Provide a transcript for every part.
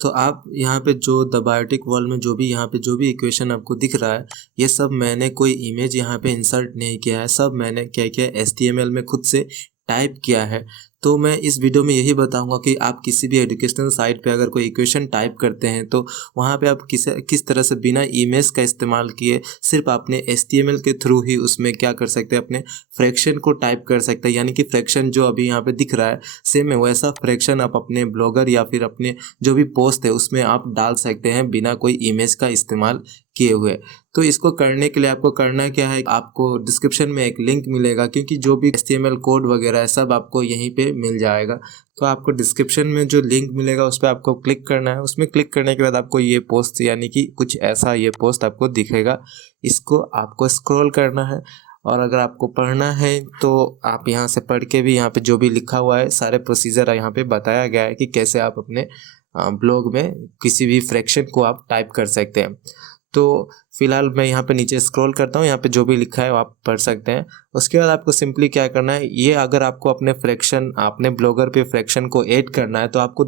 तो आप यहाँ पे जो द बायोटिक वर्ल्ड में जो भी इक्वेशन आपको दिख रहा है, ये सब मैंने कोई इमेज यहाँ पे इंसर्ट नहीं किया है, सब मैंने क्या किया है HTML में खुद से टाइप किया है। तो मैं इस वीडियो में यही बताऊंगा कि आप किसी भी एजुकेशनल साइट पे अगर कोई इक्वेशन टाइप करते हैं तो वहाँ पे आप किस तरह से बिना इमेज का इस्तेमाल किए सिर्फ अपने HTML के थ्रू ही उसमें क्या कर सकते हैं, अपने फ्रैक्शन को टाइप कर सकते हैं। यानी कि फ्रैक्शन जो अभी यहाँ पे दिख रहा है सेम है वैसा फ्रैक्शन आप अपने ब्लॉगर या फिर अपने जो भी पोस्ट है उसमें आप डाल सकते हैं बिना कोई इमेज का इस्तेमाल किए हुए। तो इसको करने के लिए आपको करना क्या है, आपको डिस्क्रिप्शन में एक लिंक मिलेगा, क्योंकि जो भी HTML कोड वगैरह है सब आपको यहीं पे मिल जाएगा। तो आपको डिस्क्रिप्शन में जो लिंक मिलेगा उस पर आपको क्लिक करना है। उसमें क्लिक करने के बाद आपको ये पोस्ट यानी कि कुछ ऐसा ये पोस्ट आपको दिखेगा। इसको आपको स्क्रॉल करना है और अगर आपको पढ़ना है तो आप यहाँ से पढ़ के भी यहाँ पे जो भी लिखा हुआ है सारे प्रोसीजर यहाँ पे बताया गया है कि कैसे आप अपने ब्लॉग में किसी भी फ्रैक्शन को आप टाइप कर सकते हैं। तो फिलहाल मैं यहाँ पे नीचे स्क्रॉल करता हूँ, यहाँ पे जो भी लिखा है वो आप पढ़ सकते हैं। उसके बाद आपको सिंपली क्या करना है, ये अगर आपको अपने ब्लॉगर पे फ्रैक्शन को ऐड करना है तो आपको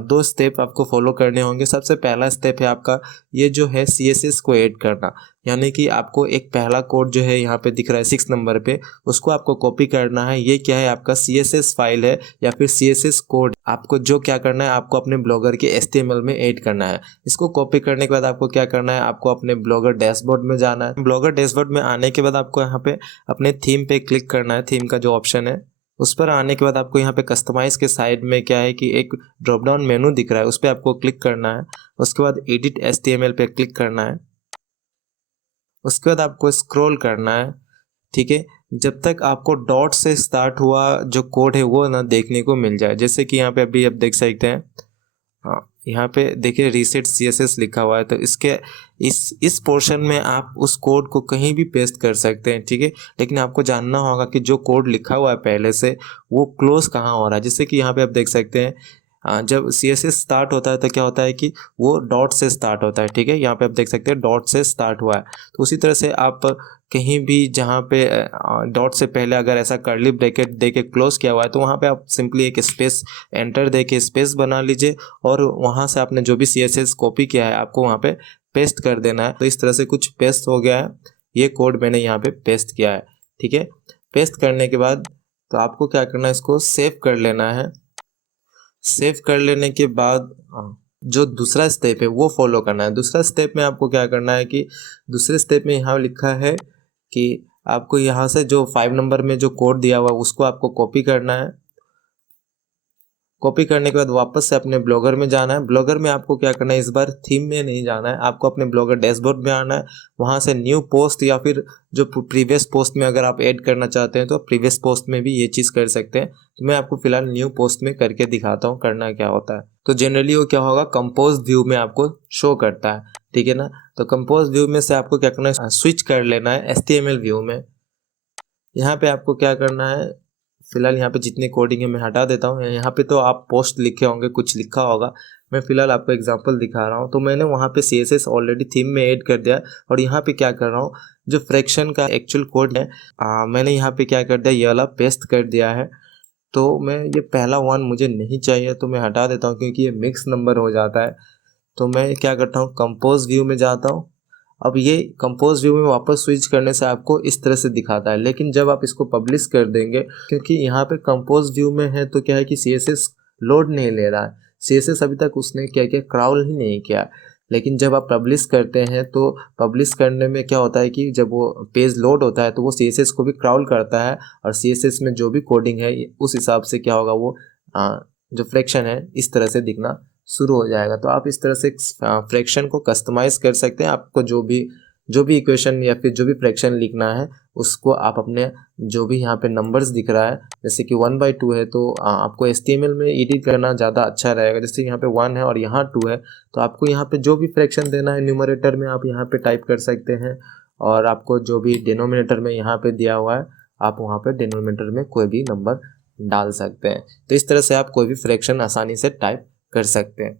दो स्टेप आपको फॉलो करने होंगे। सबसे पहला स्टेप है आपका ये जो है CSS को ऐड करना। यानी कि आपको एक पहला कोड जो है यहाँ पे दिख रहा है 6 नंबर पे, उसको आपको कॉपी करना है। ये क्या है, आपका CSS फाइल है या फिर CSS कोड। आपको जो क्या करना है, आपको अपने ब्लॉगर के HTML में ऐड करना है। इसको कॉपी करने के बाद आपको क्या करना है, आपको अपने ब्लॉगर डैशबोर्ड में जाना है। ब्लॉगर डैशबोर्ड में आने के बाद आपको यहाँ पे अपने थीम पे क्लिक करना है। थीम का जो ऑप्शन है उस पर आने के बाद आपको यहाँ पे कस्टमाइज के साइड में क्या है कि एक ड्रॉप डाउन मेनू दिख रहा है, उस पर आपको क्लिक करना है। उसके बाद एडिट HTML पे क्लिक करना है। उसके बाद आपको स्क्रॉल करना है, ठीक है, जब तक आपको डॉट से स्टार्ट हुआ जो कोड है वो ना देखने को मिल जाए। जैसे कि यहाँ पे अभी आप देख सकते हैं, हाँ यहाँ पे देखिए रीसेट CSS लिखा हुआ है। तो इसके इस पोर्शन में आप उस कोड को कहीं भी पेस्ट कर सकते हैं, ठीक है। लेकिन आपको जानना होगा कि जो कोड लिखा हुआ है पहले से वो क्लोज कहाँ हो रहा है। जैसे कि यहाँ पे आप देख सकते हैं, जब CSS स्टार्ट होता है तो क्या होता है कि वो डॉट से स्टार्ट होता है, ठीक है। यहाँ पे आप देख सकते हैं डॉट से स्टार्ट हुआ है। तो उसी तरह से आप कहीं भी जहाँ पे डॉट से पहले अगर ऐसा कर्ली ब्रैकेट दे के क्लोज किया हुआ है तो वहाँ पे आप सिंपली एक स्पेस एंटर दे के स्पेस बना लीजिए और वहाँ से आपने जो भी CSS कॉपी किया है आपको वहाँ पे पेस्ट कर देना है। तो इस तरह से कुछ पेस्ट हो गया है, ये कोड मैंने यहाँ पे पेस्ट किया है, ठीक है। पेस्ट करने के बाद तो आपको क्या करना है, इसको सेव कर लेना है। सेव कर लेने के बाद जो दूसरा स्टेप है वो फॉलो करना है। दूसरा स्टेप में आपको क्या करना है कि दूसरे स्टेप में यहाँ लिखा है कि आपको यहाँ से जो 5 नंबर में जो कोड दिया हुआ है उसको आपको कॉपी करना है। कॉपी करने के बाद वापस से अपने ब्लॉगर में जाना है। ब्लॉगर में आपको क्या करना है, इस बार थीम में नहीं जाना है, आपको अपने ब्लॉगर डैशबोर्ड में आना है। वहाँ से न्यू पोस्ट या फिर जो प्रीवियस पोस्ट में अगर आप ऐड करना चाहते हैं तो प्रीवियस पोस्ट में भी ये चीज़ कर सकते हैं। तो मैं आपको फिलहाल न्यू पोस्ट में करके दिखाता हूँ करना क्या होता है। तो जनरली वो क्या होगा, कंपोज व्यू में आपको शो करता है, ठीक है ना। तो कंपोज व्यू में से आपको क्या करना है, स्विच कर लेना है HTML व्यू में। यहाँ पे आपको क्या करना है, फिलहाल यहाँ पे जितनी कोडिंग है मैं हटा देता हूँ। यहाँ पे तो आप पोस्ट लिखे होंगे, कुछ लिखा होगा, मैं फिलहाल आपको एग्जांपल दिखा रहा हूँ। तो मैंने वहाँ पे CSS ऑलरेडी थीम में ऐड कर दिया और यहाँ पे क्या कर रहा हूँ, जो फ्रैक्शन का एक्चुअल कोड है मैंने यहाँ पे क्या कर दिया, ये वाला पेस्ट कर दिया है। तो मैं ये पहला 1 मुझे नहीं चाहिए तो मैं हटा देता हूँ क्योंकि ये मिक्स नंबर हो जाता है। तो मैं क्या करता हूँ, कंपोज व्यू में जाता हूँ। अब ये कंपोज व्यू में वापस स्विच करने से आपको इस तरह से दिखाता है, लेकिन जब आप इसको पब्लिश कर देंगे, क्योंकि यहाँ पे कंपोज व्यू में है तो क्या है कि CSS लोड नहीं ले रहा है। CSS अभी तक उसने क्या किया, क्राउल ही नहीं किया। लेकिन जब आप पब्लिश करते हैं तो पब्लिश करने में क्या होता है कि जब वो पेज लोड होता है तो वो CSS को भी क्राउल करता है और CSS में जो भी कोडिंग है उस हिसाब से क्या होगा, वो जो फ्रैक्शन है इस तरह से दिखना शुरू हो जाएगा। तो आप इस तरह से फ्रैक्शन को कस्टमाइज कर सकते हैं। आपको जो भी इक्वेशन या फिर जो भी फ्रैक्शन लिखना है उसको आप अपने जो भी यहाँ पे नंबर्स दिख रहा है, जैसे कि 1/2 है तो आपको HTML में एडिट करना ज़्यादा अच्छा रहेगा। जैसे यहाँ पे 1 है और यहाँ 2 है तो आपको यहाँ पे जो भी फ्रैक्शन देना है न्यूमरेटर में आप यहाँ पे टाइप कर सकते हैं और आपको जो भी डिनोमिनेटर में यहाँ पे दिया हुआ है आप वहाँ पे डिनोमिनेटर में कोई भी नंबर डाल सकते हैं। तो इस तरह से आप कोई भी फ्रैक्शन आसानी से टाइप कर सकते हैं।